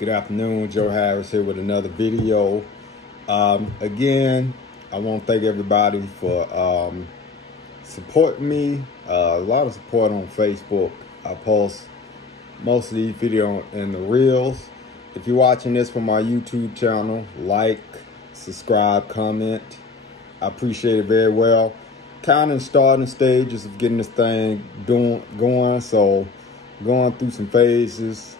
Good afternoon, Joe Harris here with another video. Again, I want to thank everybody for supporting me. A lot of support on Facebook. I post most of these videos in the Reels. If you're watching this from my YouTube channel, like, subscribe, comment. I appreciate it very well. Kind of starting stages of getting this thing going. So going through some phases.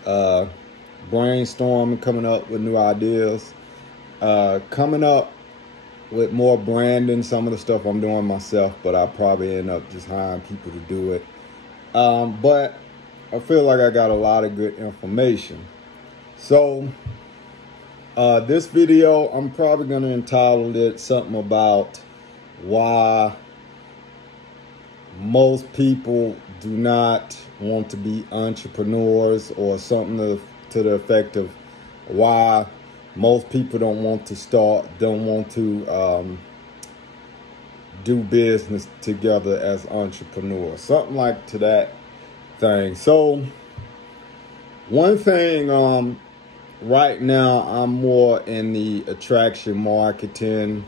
Brainstorming, coming up with new ideas, coming up with more branding. Some of the stuff I'm doing myself, but I probably end up just hiring people to do it. But I feel like I got a lot of good information. So this video, I'm probably going to entitle it something about why most people do not want to be entrepreneurs, or something to the effect of why most people don't want to do business together as entrepreneurs. Something like to that thing. So one thing, right now I'm more in the attraction marketing,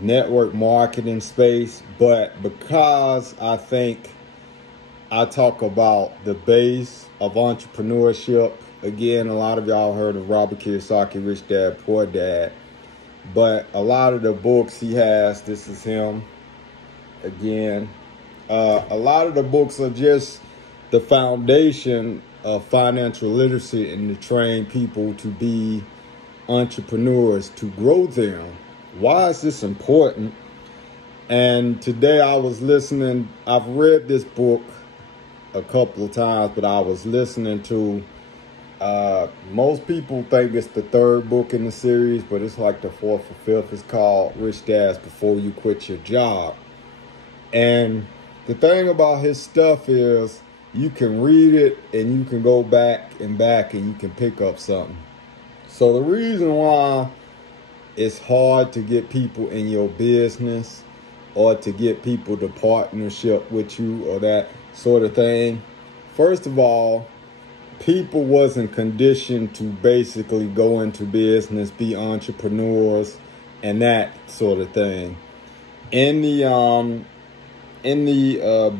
network marketing space, but because I think I talk about the base of entrepreneurship. Again, a lot of y'all heard of Robert Kiyosaki, Rich Dad, Poor Dad. But a lot of the books he has, this is him again. A lot of the books are just the foundation of financial literacy and to train people to be entrepreneurs, to grow them. Why is this important? And today I was listening, I've read this book a couple of times, but I was listening to, most people think it's the third book in the series, but it's like the fourth or fifth. It's called Rich Dads Before You Quit Your Job. And the thing about his stuff is you can read it and you can go back and you can pick up something. So the reason why it's hard to get people in your business or to get people to partnership with you or that sort of thing. First of all, people wasn't conditioned to basically go into business, be entrepreneurs, and that sort of thing. In the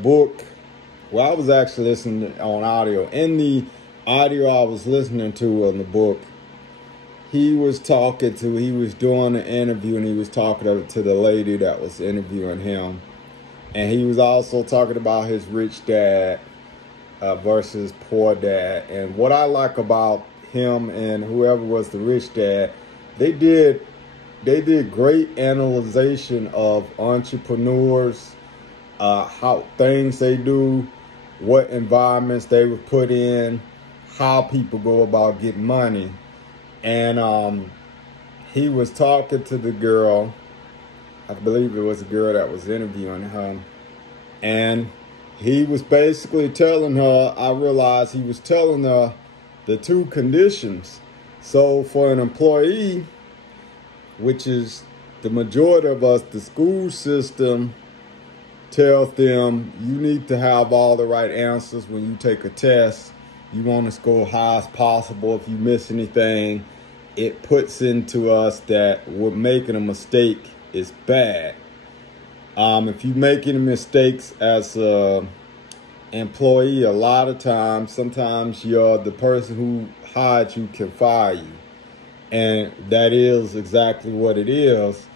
book, well, I was actually listening on audio. In the audio I was listening to on the book, he was doing an interview, and he was talking to the lady that was interviewing him. And he was also talking about his rich dad versus poor dad. And what I like about him and whoever was the rich dad, they did great analyzation of entrepreneurs, how things they do, what environments they were put in, how people go about getting money. And he was talking to the girl. I believe it was a girl that was interviewing him. And he was basically telling her, I realized he was telling her the two conditions. So for an employee, which is the majority of us, the school system tells them you need to have all the right answers when you take a test. You want to score high as possible. If you miss anything, it puts into us that we're making a mistake is bad. If you're making mistakes as a employee, a lot of times, sometimes the person who hired you can fire you. And that is exactly what it is.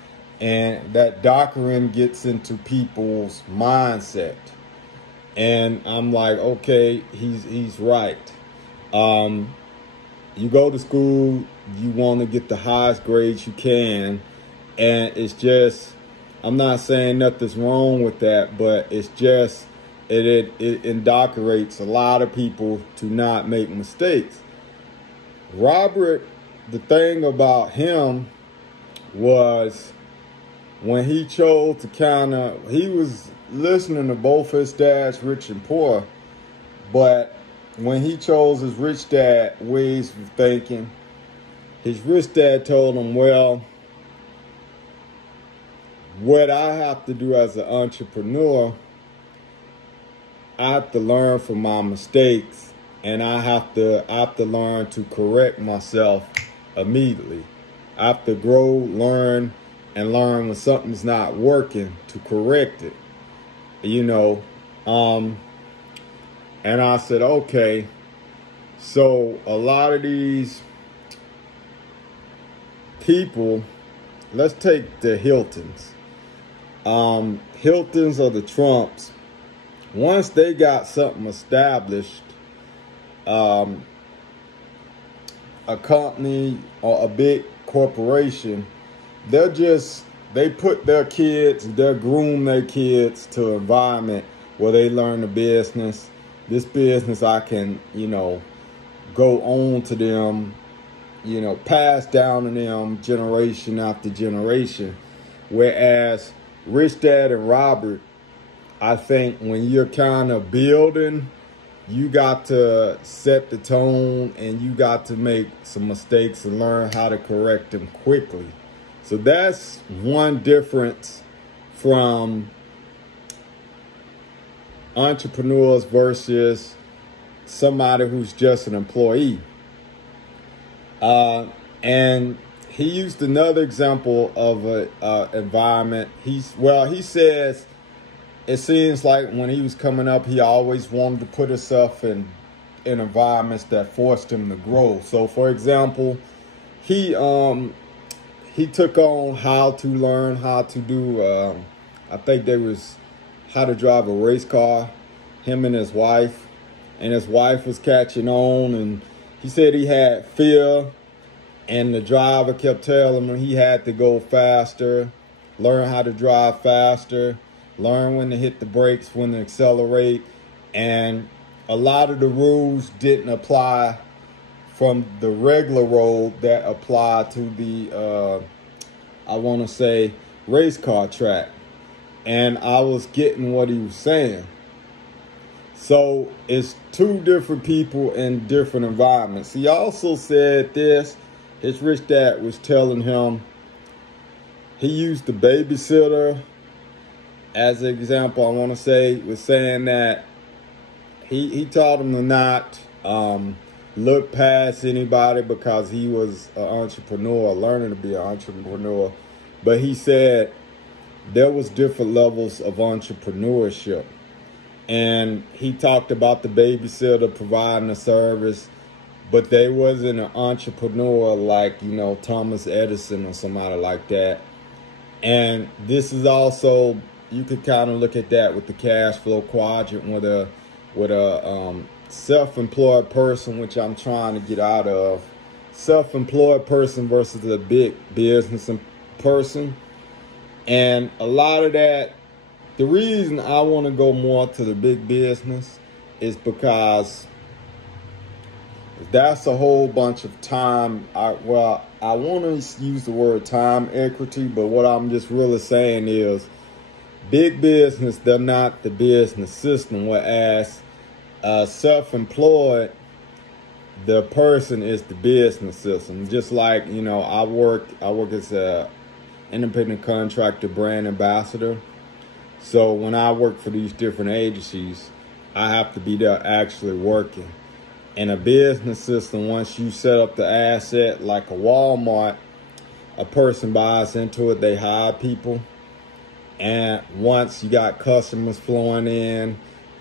And that doctrine gets into people's mindset. And I'm like, okay, he's right. You go to school, you want to get the highest grades you can. And it's just, I'm not saying nothing's wrong with that, but it's just, it indoctrinates a lot of people to not make mistakes. Robert, the thing about him was when he chose to he was listening to both his dads, rich and poor, but when he chose his rich dad ways of thinking, his rich dad told him, well, what I have to do as an entrepreneur, I have to learn from my mistakes and I have to learn to correct myself immediately. I have to grow, learn when something's not working to correct it. You know, and I said, okay, so a lot of these people, let's take the Hiltons. Hiltons or the Trumps, once they got something established, a company or a big corporation, they put their kids, they groom their kids to an environment where they learn the business. This business I can, go on to them, pass down to them generation after generation. Whereas Rich Dad and Robert, I think when you're kind of building, you got to set the tone and you got to make some mistakes and learn how to correct them quickly. So that's one difference from entrepreneurs versus somebody who's just an employee. And he used another example of a environment. He says it seems like when he was coming up, he always wanted to put himself in environments that forced him to grow. So, for example, he took on how to learn how to do. I think there was how to drive a race car. Him and his wife was catching on, and he said he had fear. And the driver kept telling him he had to go faster, learn how to drive faster, learn when to hit the brakes, when to accelerate. And a lot of the rules didn't apply from the regular road that apply to the, race car track. And I was getting what he was saying. So it's two different people in different environments. He also said this. His rich dad was telling him he used the babysitter as an example. I want to say was saying that he taught him to not look past anybody because he was an entrepreneur, learning to be an entrepreneur. But he said there was different levels of entrepreneurship. And he talked about the babysitter providing a service, but they wasn't an entrepreneur like, Thomas Edison or somebody like that. And this is also, you could kind of look at that with the cash flow quadrant with a self-employed person, which I'm trying to get out of. Self-employed person versus a big business person. And a lot of that, the reason I want to go more to the big business is because that's a whole bunch of time. I want to use the word time equity, but what I'm just really saying is big business, they're not the business system, whereas self-employed, the person is the business system. Just like, I work as a independent contractor brand ambassador. So when I work for these different agencies, I have to be there actually working. In a business system, once you set up the asset like a Walmart, a person buys into it, they hire people. And once you got customers flowing in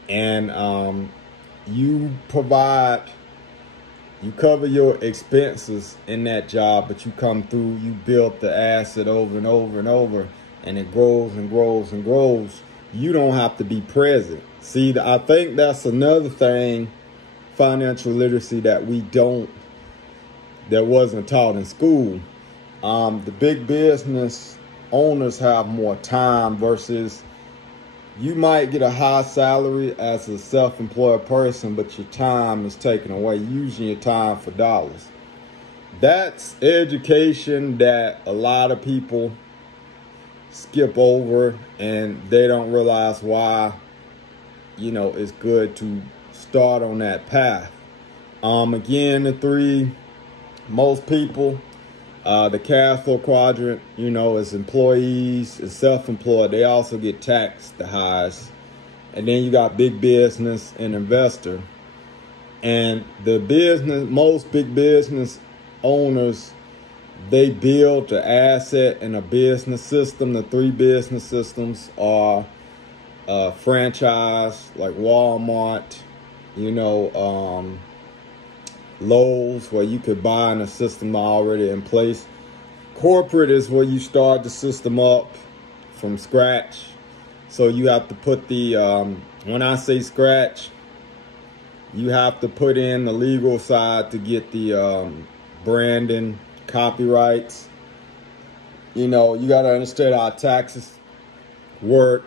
and you cover your expenses in that job, but you come through, you build the asset over and over and over, and it grows and grows and grows. You don't have to be present. See, I think that's another thing, financial literacy, that wasn't taught in school. The big business owners have more time versus you might get a high salary as a self-employed person, but your time is taken away, using your time for dollars. That's education that a lot of people skip over, and they don't realize why, it's good to start on that path. Again, the three, most people, the cash flow quadrant, as employees and self-employed, they also get taxed the highest. And then you got big business and investor. And most big business owners, they build the asset and a business system. The 3 business systems are franchise, like Walmart, Lowe's, where you could buy in a system already in place. Corporate is where you start the system up from scratch. So you have to put when I say scratch, you have to put in the legal side to get the branding, copyrights. You got to understand how taxes work.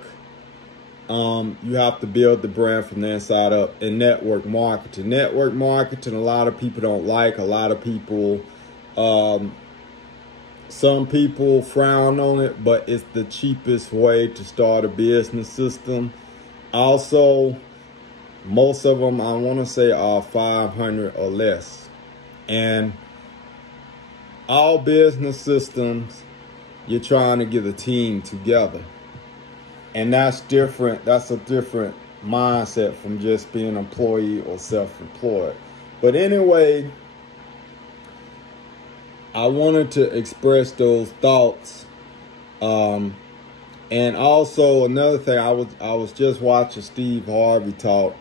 You have to build the brand from the inside up. And network marketing. Network marketing, a lot of people don't like. A lot of people, some people frown on it, but it's the cheapest way to start a business system. Also, most of them, I want to say, are 500 or less. And all business systems, you're trying to get a team together. And that's different. That's a different mindset from just being an employee or self-employed. But anyway, I wanted to express those thoughts. And also another thing, I was just watching Steve Harvey talk,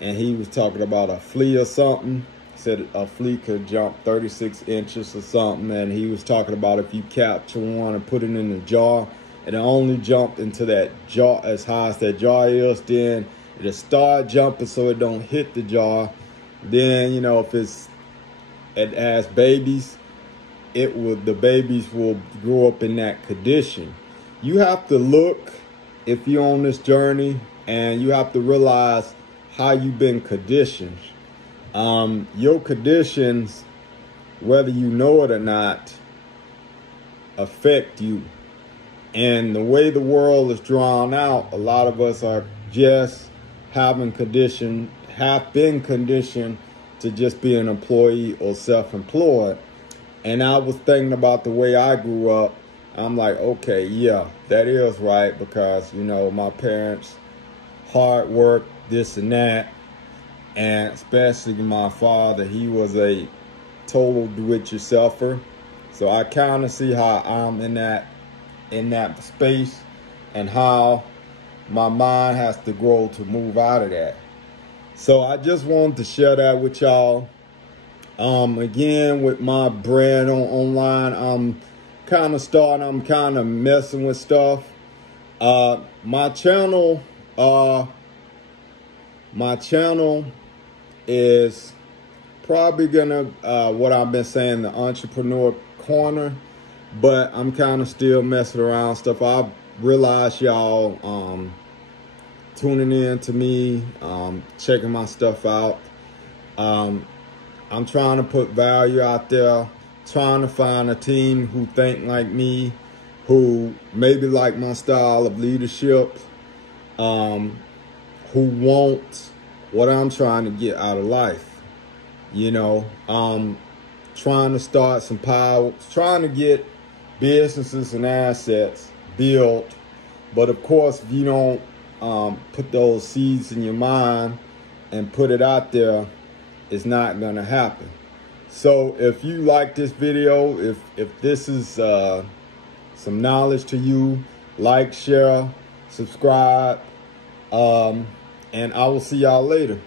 and he was talking about a flea or something. He said a flea could jump 36 inches or something, and he was talking about if you capture one and put it in a jar, and it only jumped into that jar as high as that jar is, then it'll start jumping so it don't hit the jar. Then, if it has babies, the babies will grow up in that condition. You have to look, if you're on this journey, and you have to realize how you've been conditioned. Your conditions, whether you know it or not, affect you. And the way the world is drawn out, a lot of us are just have been conditioned to just be an employee or self-employed. And I was thinking about the way I grew up. I'm like, okay, yeah, that is right, because, my parents, hard work, this and that. And especially my father, he was a total do-it-yourselfer. So I kind of see how I'm in that space, and how my mind has to grow to move out of that. So I just wanted to share that with y'all. Again, with my brand online, I'm kind of messing with stuff. My channel is probably gonna, what I've been saying, the Entrepreneur Corner, but I'm kind of still messing around stuff. I realize y'all tuning in to me, checking my stuff out. I'm trying to put value out there, trying to find a team who think like me, who maybe like my style of leadership, who want what I'm trying to get out of life. Trying to start some power, trying to get businesses and assets built. But of course, if you don't put those seeds in your mind and put it out there, it's not going to happen. So if you like this video, if this is some knowledge to you, like, share, subscribe, and I will see y'all later.